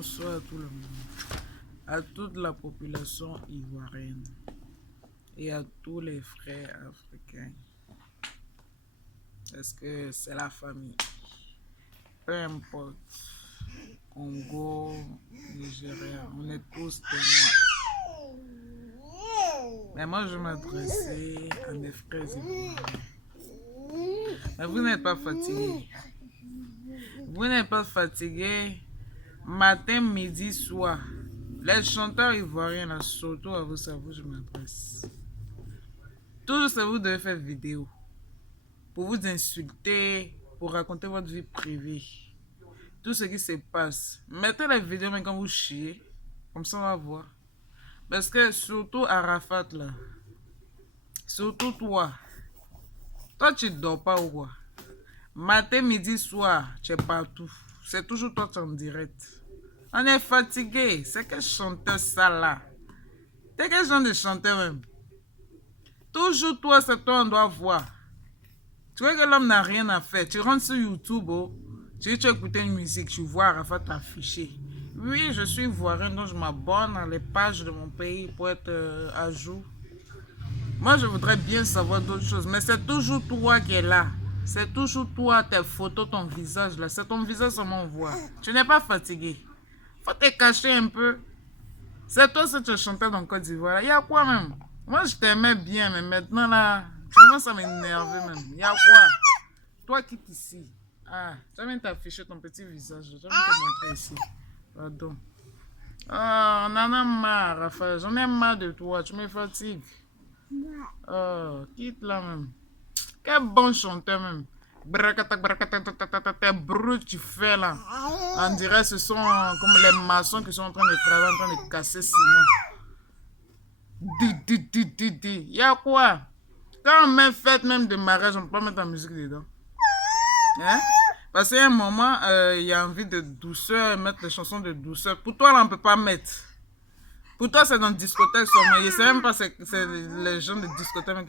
bonsoir à tout le monde, à toute la population ivoirienne et à tous les frères africains. Est-ce que c'est la famille? Peu importe, Congo, Nigeria, on est tous témoins. Mais moi, je m'adressais à mes frères ivoiriens. Mais vous n'êtes pas fatigués. Vous n'êtes pas fatigués. Matin, midi, soir. Les chanteurs ivoiriens, là, surtout à vous, je m'adresse. Toujours, ça vous devez faire vidéo. Pour vous insulter, pour raconter votre vie privée. Tout ce qui se passe. Mettez la vidéo même quand vous chiez. Comme ça, on va voir. Parce que surtout Arafat, là. Surtout toi. Toi, tu dors pas ou quoi? Matin, midi, soir, tu es partout. C'est toujours toi qui es en direct. On est fatigué. C'est quel chanteur ça là? T'es quel genre de chanteur même? Toujours toi, c'est toi on doit voir. Tu vois que l'homme n'a rien à faire. Tu rentres sur YouTube, oh, tu écoutes une musique, tu vois Arafat affiché. Oui, je suis ivoirien, donc je m'abonne à les pages de mon pays pour être à jour. Moi, je voudrais bien savoir d'autres choses, mais c'est toujours toi qui es là. C'est toujours toi, tes photos, ton visage là. C'est ton visage seulement on voit. Tu n'es pas fatigué. Faut te cacher un peu. C'est toi si tu chantais dans Côte d'Ivoire. Il y a quoi même? Moi, je t'aimais bien, mais maintenant là, tu commences à m'énerver même. Il y a quoi? Toi, quitte ici. Ah, tu vas même t'afficher ton petit visage. Je vais te montrer ici. Pardon. Oh, on en a marre, Raphaël. J'en ai marre de toi. Tu me fatigues. Oh, quitte là même. Quel bon chanteur même. T'es brut, tu fais là. On dirait ce sont comme les maçons qui sont en train de travailler, en train de casser ciment. Il y a quoi? Quand on met fête même de mariage, on peut pas mettre la musique dedans. Hein? Parce qu'à un moment, il y a envie de douceur, mettre les chansons de douceur. Pour toi, là, on peut pas mettre. Pour toi, c'est dans le discothèque seulement. Je sais même pas c'est les gens de discothèque qui